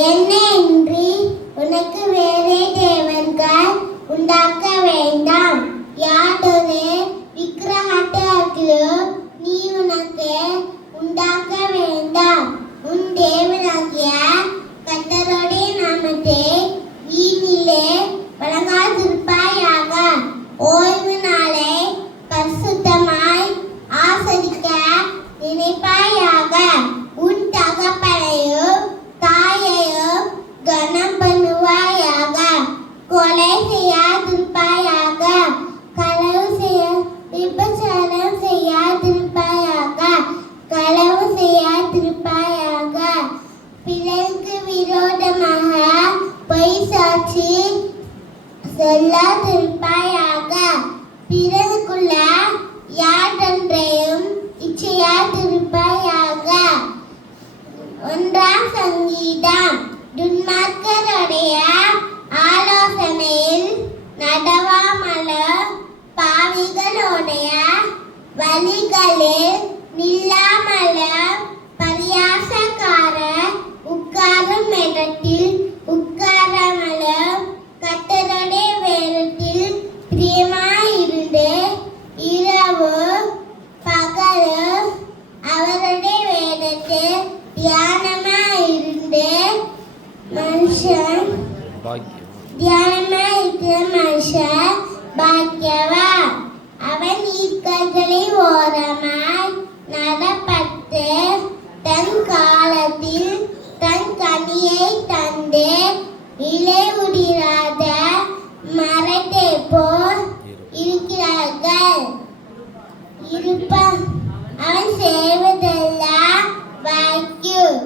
என்னையின்றி உனக்கு வேறே தேவர்கள் உண்டாக்க வேண்டாம். யாதொரு விக்கிரகத்தையும் நீ உனக்கு உண்டாக்க வேண்டாம். உன் தேவனாகிய கர்த்தருடைய நாமத்தை வீணிலே வணங்காதிருப்பாயாக. ஓய்வு நாளை பரிசுத்தமாய் ஆசரிக்க நினைப்பாயாக. உன் தகப்பனையும் தாயையும் கனம் பண்ணுவாயாக. கொலை செய்யாதிருப்பாயாக. களவு விபச்சாரம் செய்யாதிருப்பாயாக. களவு செய்யாதிருப்பாயாக. பிறருக்கு விரோதமாக பொய் சாட்சி சொல்லாதிருப்பாயாக. பிறருக்குள்ள யாதொன்றையும் இச்சையாதிருப்பாயாக. 1 சங்கீதம். துன்மார்க்கருடைய ஆலோசனையில் நடவாமலும் பாவிகளுடைய வழிகளில் நில்லாமலும் பரியாசக்காரர் உட்காரும் இடத்தில் உட்காராமலும் கர்த்தருடைய வேதத்தில் பிரியமாயிருந்து இரவு பகலும் அவருடைய வேதத்தில் தியானமாயிருந்து மனுஷன் பாக்கியவான். அவன் ஈர்க்கல்களை ஓரமாய் நடப்பட்டு தன் காலத்தில் தன் கனியை தந்து இலையுதிராத மரத்தை போல் இருக்கிறார்கள். அவன் செய்வதெல்லாம் வாய்க்கும்.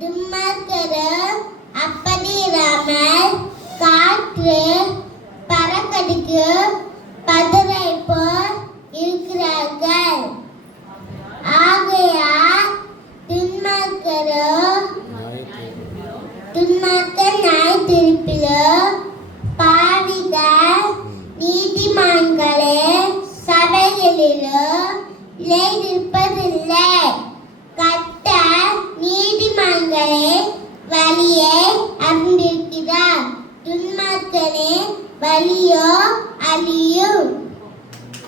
துன்மார்க்கரும் அப்படி இராமல் காற்று பறக்கடிக்கும் பதுரை போல் இருக்கிறார்கள். ஆகையால் துன்மார்க்கர் நியாய தீர்ப்பிலும் பாவிகள் நீதிமான்களே சபைகளிலும் நிலைத்திருப்பதில்லை. கர்த்தர் நீதிமான்களே வழியை அறிந்திருக்கிறார். துன்மார்க்கனே வழியோ அழியோ.